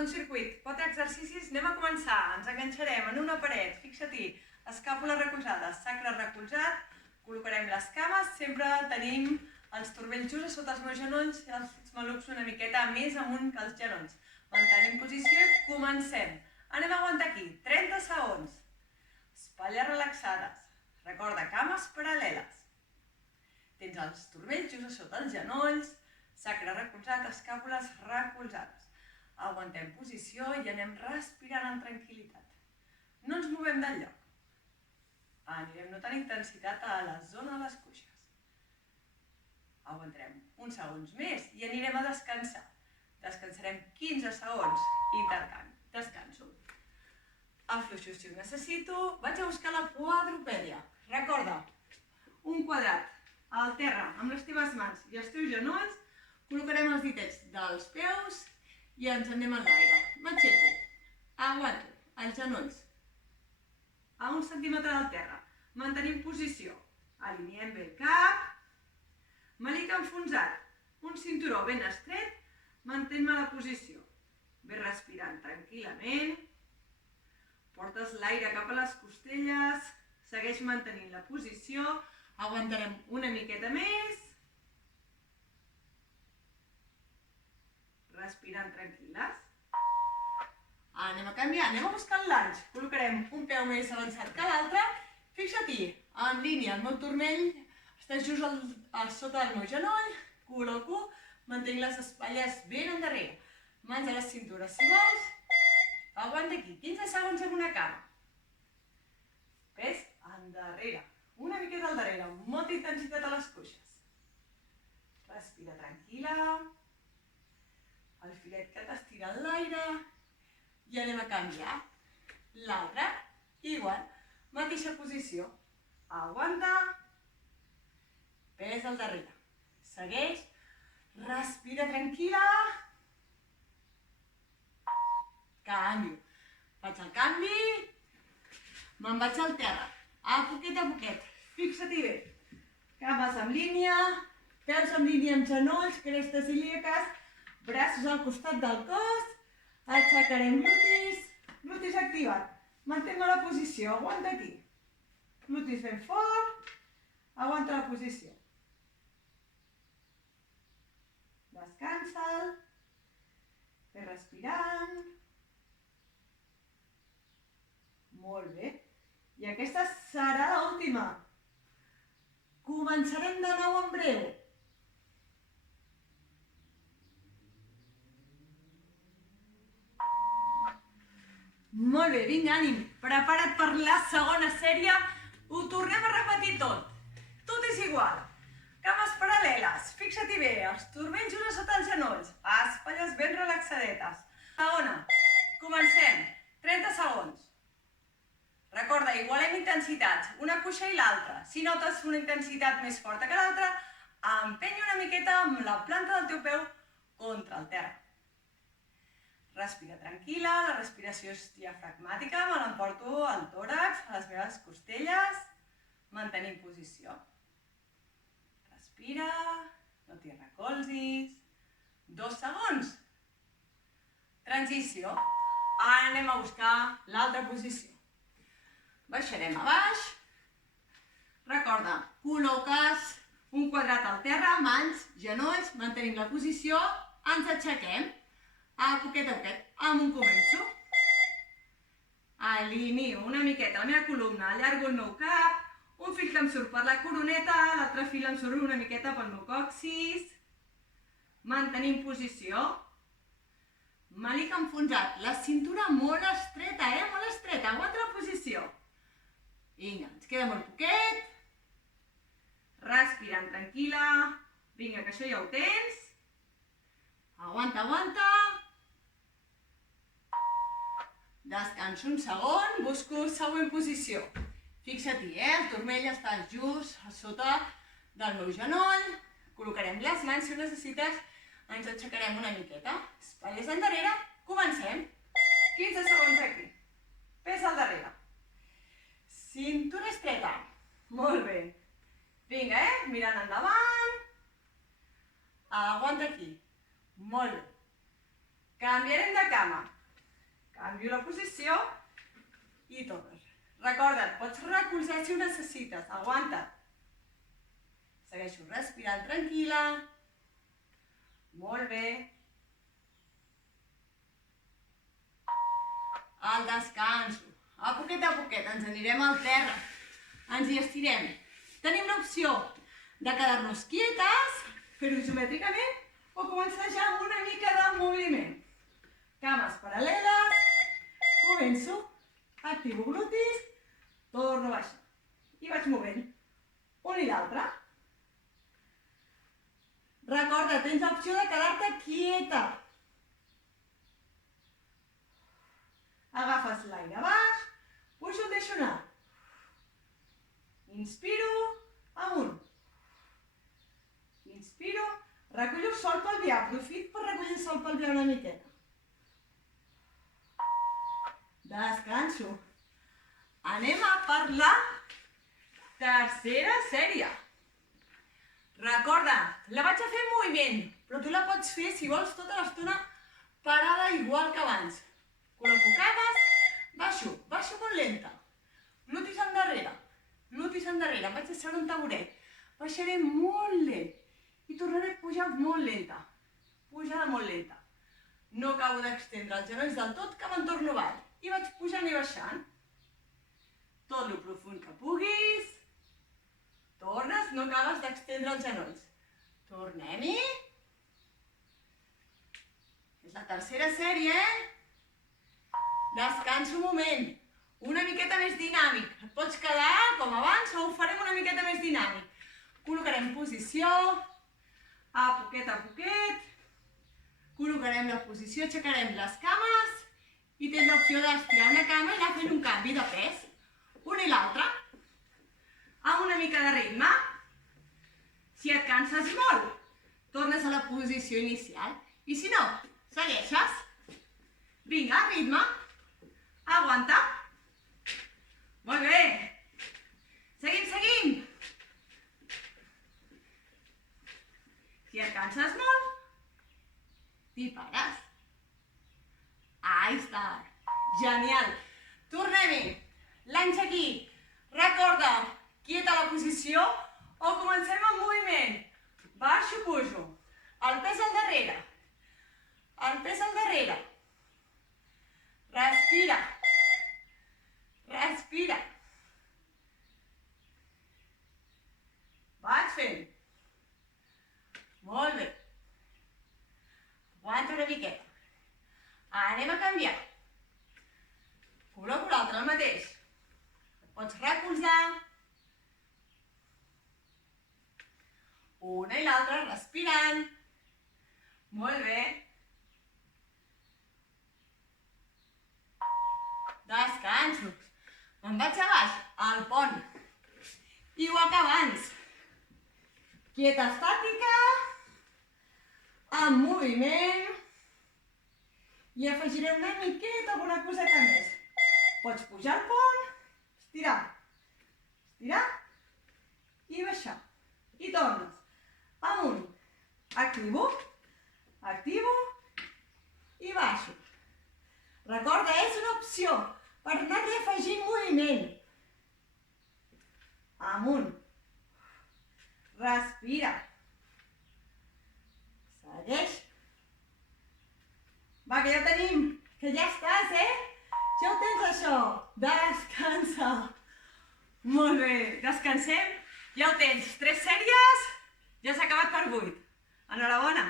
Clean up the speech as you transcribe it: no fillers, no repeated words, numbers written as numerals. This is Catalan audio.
un circuit, 4 exercicis, anem a començar. Ens enganxarem en una paret, fixa-t'hi, escàpula recolzada, sacre recolzat, col·locarem les cames, sempre tenim els turmells just a sota els meus genolls i els malucs una miqueta més amunt que els genolls. Mantenim posició i comencem. Anem a aguantar aquí, 30 segons. Espatlles relaxades. Recorda, cames paral·leles. Tens els turmells just a sota els genolls, sacre recolzat, escàpules recolzades. Aguantem posició i anem respirant amb tranquil·litat. No ens movem del lloc. Anirem notant intensitat a la zona de les cuixes. Aguantarem uns segons més i anirem a descansar. Descansarem 15 segons i descanso. Afluixo si ho necessito. Vaig a buscar la quadrupèdia. Recorda, un quadrat al terra amb les teves mans i els teus genolls. Col·locarem els ditets dels peus i ens anem a l'aire. M'aixeco. Aguanto els genolls a 1 centímetre del terra. Mantenim posició. Alineem bé el cap. Melic enfonsat. Un cinturó ben estret. Mantén-me la posició. Ve respirant tranquil·lament. Portes l'aire cap a les costelles. Segueix mantenint la posició. Aguantarem una miqueta més. Respirant tranquil·les. Anem a canviar, anem a buscar el lunge. Col·locarem un peu més avançat que l'altre. Fixa-t'hi, en línia, el meu turmell està just a sota del meu genoll. Col·loco, mantenc les espatlles ben endarrere. Mans a la cintura, si vols. Aguanta aquí, 15 segons amb una cama. Pes endarrere, una miqueta al darrere, amb molta intensitat a les cuixes. Respira tranquil·la. El filet que t'estira en l'aire. I anem a canviar. L'altre, igual, mateixa posició. Aguanta. Pes al darrere. Segueix. Respira tranquil·la. Canvio. Faig el canvi. Me'n vaig al terra. A poquet. Fixa-t'hi bé. Cames en línia. Peus en línia amb genolls, crestes ilíaques. Braços al costat del cos. Aixecarem glutis. Glutis activat. Mantén-me la posició. Aguanta aquí. Glutis ben fort. Aguanta la posició. Descansa'l. Ve respirant. Molt bé. I aquesta serà l'última. Començarem de nou en breu. Molt bé, vinga, ànim. Prepara't per la segona sèrie. Ho tornem a repetir tot. Tot és igual. Cames paral·leles. Fixa-t'hi bé. Els turmells just a sota els genolls. Espatlles ben relaxadetes. Segona. Comencem. 30 segons. Recorda, igualem intensitats. Una cuixa i l'altra. Si notes una intensitat més forta que l'altra, empeny una miqueta amb la planta del teu peu contra el terra. Respira tranquil·la, la respiració és diafragmàtica, me l'emporto al tòrax, a les meves costelles, mantenim posició. Respira, no t'hi recolzis. 2 segons. Transició. Ara anem a buscar l'altra posició. Baixarem a baix. Recorda, col·loques un quadrat al terra, mans, genolls, mantenim la posició, ens aixequem. A poquet, amb un començo. Alineo una miqueta la meva columna, allargo el meu cap, un fil que em surt per la coroneta, l'altre fil em surt una miqueta pel meu còccix. Mantenim posició. Melic enfonsat, la cintura molt estreta, molt estreta, aguanta la posició. Vinga, ens queda molt poquet. Respirant tranquil·la. Vinga, que això ja ho tens. Aguanta. Descanso un segon, busco següent posició. Fixa-t'hi, el turmell està just a sota del meu genoll. Col·locarem les mans, si ho necessites, ens aixecarem una miqueta. Espatlles endarrere, comencem. 15 segons aquí. Pes al darrere. Cintura estreta. Molt bé. Vinga, mirant endavant. Aguanta aquí. Molt bé. Canviarem de cama. Canvio la posició i tornes. Recorda't, pots recolzar si ho necessites. Aguanta't. Segueixo respirant tranquil·la. Molt bé. El descanso. A poquet ens anirem al terra. Ens hi estirem. Tenim l'opció de quedar-nos quietes, fer-ho isomètricament, o començar ja amb una mica de moviment. Cames paral·leles. Començo. Activo glutis. Torno a baixar. I vaig movent. Un i l'altre. Recorda, tens l'opció de quedar-te quieta. Agafes l'aire baix, pujo, el deixo anar. Inspiro, amunt. Inspiro, recullo sol pelvià, aprofit per recollir el sol pelvià una miqueta. Descanso. Anem a per la tercera sèrie. Recorda, la vaig a fer en moviment, però tu la pots fer, si vols, tota l'estona parada igual que abans. Col·loco cames, baixo molt lenta. Glutis endarrere, em vaig asseure un taburet. Baixaré molt lent i tornaré a pujar molt lenta. Pujada molt lenta. No acabo d'extendre els genolls del tot, que me'n torno avall. I vaig pujant i baixant. Tot lo profund que puguis. Tornes, no acabes d'extendre els genolls. Tornem-hi. És la tercera sèrie, Descanso un moment. Una miqueta més dinàmic. Et pots quedar com abans o ho farem una miqueta més dinàmic. Col·locarem posició. A poquet. Col·locarem la posició, aixecarem les cames i tens l'opció d'estirar una cama i anar fent un canvi de pes. Una i l'altra. Amb una mica de ritme. Si et canses molt, tornes a la posició inicial. I si no, segueixes. Vinga, ritme. Aguanta. Molt bé. Seguim. Si et canses molt, t'hi pares. Ahí està. Genial. Tornem-hi. L'anys aquí. Recorda, quieta la posició o comencem amb moviment. Baixo, pujo. El pes al darrere. Respira. Vaig fent. Molt bé. Aguanta una miqueta. Anem a canviar. Col·loco l'altre, el mateix. Et pots recolzar. Una i l'altra, respirant. Molt bé. Descanso. Me'n vaig a baix, al pont. Igual que abans. Quieta estàtica. Amb moviment. I afegiré una miqueta, alguna coseta més. Pots pujar al pont, estirar i baixar. I tornes. Amunt. Activo i baixo. Recorda, és una opció per anar-li afegint moviment. Amunt. Respira. Segueix. Va, que ja tenim, que ja estàs, Ja ho tens, això. Descansa. Molt bé, descansem. Ja ho tens. 3 sèries, ja s'ha acabat per 8. Enhorabona.